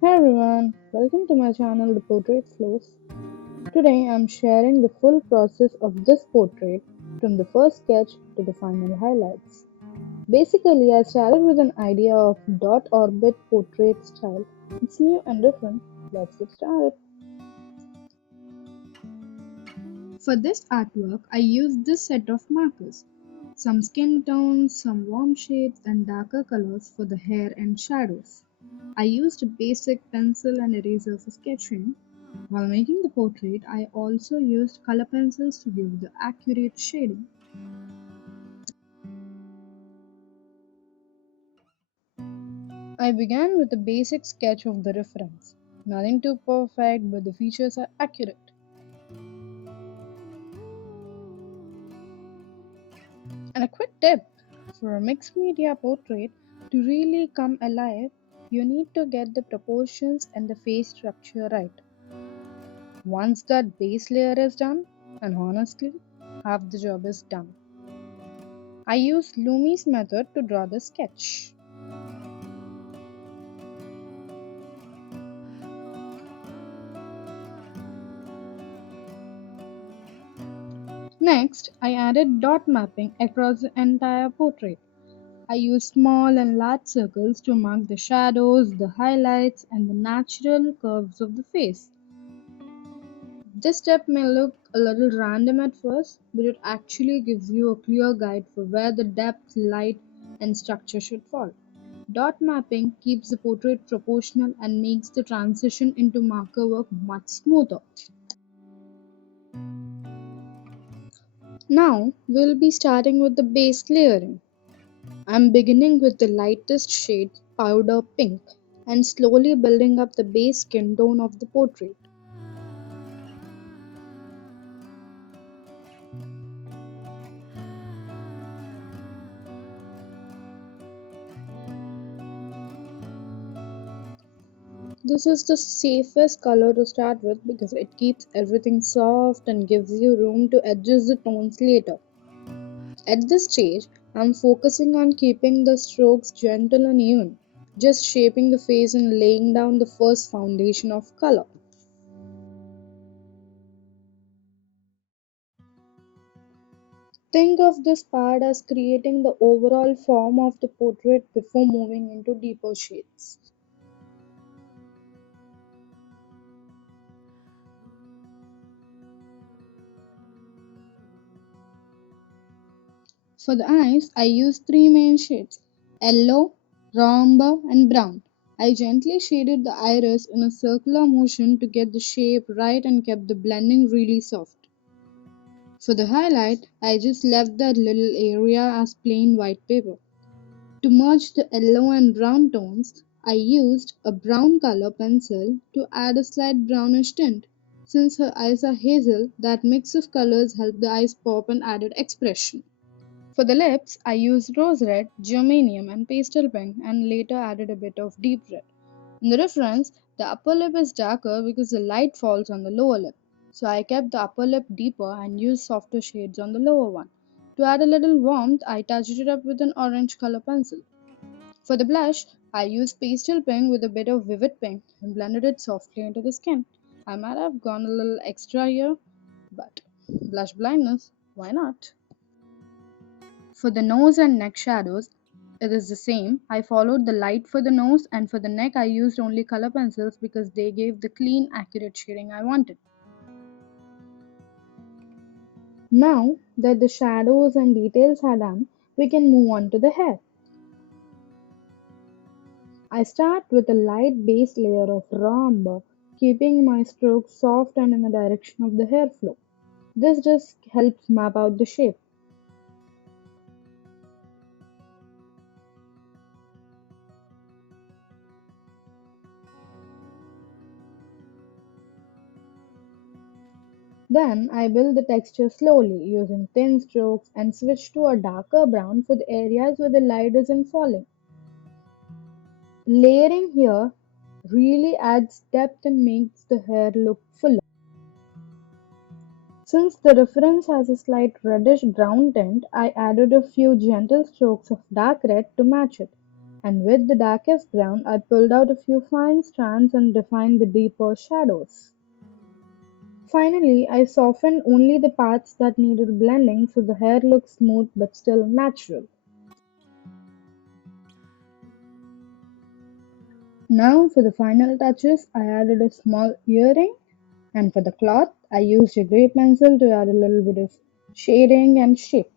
Hi everyone, welcome to my channel The Portrait Flows. Today I'm sharing the full process of this portrait from the first sketch to the final highlights. Basically, I started with an idea of dot orbit portrait style. It's new and different. Let's get started. For this artwork, I used this set of markers. Some skin tones, some warm shades, and darker colors for the hair and shadows. I used a basic pencil and eraser for sketching. While making the portrait, I also used color pencils to give the accurate shading. I began with a basic sketch of the reference. Nothing too perfect, but the features are accurate. And a quick tip for a mixed media portrait to really come alive, you need to get the proportions and the face structure right. Once that base layer is done, and honestly, half the job is done. I used Lumi's method to draw the sketch. Next, I added dot mapping across the entire portrait. I used small and large circles to mark the shadows, the highlights, and the natural curves of the face. This step may look a little random at first, but it actually gives you a clear guide for where the depth, light, and structure should fall. Dot mapping keeps the portrait proportional and makes the transition into marker work much smoother. Now, we'll be starting with the base layering. I'm beginning with the lightest shade, powder pink, and slowly building up the base skin tone of the portrait. This is the safest color to start with because it keeps everything soft and gives you room to adjust the tones later. At this stage, I'm focusing on keeping the strokes gentle and even, just shaping the face and laying down the first foundation of color. Think of this part as creating the overall form of the portrait before moving into deeper shades. For the eyes, I used three main shades: yellow, raw umber, and brown. I gently shaded the iris in a circular motion to get the shape right and kept the blending really soft. For the highlight, I just left that little area as plain white paper. To merge the yellow and brown tones, I used a brown color pencil to add a slight brownish tint. Since her eyes are hazel, that mix of colors helped the eyes pop and added expression. For the lips, I used rose red, germanium, and pastel pink, and later added a bit of deep red. In the reference, the upper lip is darker because the light falls on the lower lip. So I kept the upper lip deeper and used softer shades on the lower one. To add a little warmth, I touched it up with an orange color pencil. For the blush, I used pastel pink with a bit of vivid pink and blended it softly into the skin. I might have gone a little extra here, but blush blindness, why not? For the nose and neck shadows, it is the same. I followed the light for the nose, and for the neck, I used only color pencils because they gave the clean, accurate shading I wanted. Now that the shadows and details are done, we can move on to the hair. I start with a light base layer of raw umber, keeping my strokes soft and in the direction of the hair flow. This just helps map out the shape. Then I build the texture slowly using thin strokes and switch to a darker brown for the areas where the light isn't falling. Layering here really adds depth and makes the hair look fuller. Since the reference has a slight reddish brown tint, I added a few gentle strokes of dark red to match it. And with the darkest brown, I pulled out a few fine strands and defined the deeper shadows. Finally, I softened only the parts that needed blending so the hair looked smooth but still natural. Now for the final touches, I added a small earring, and for the cloth, I used a grey pencil to add a little bit of shading and shape.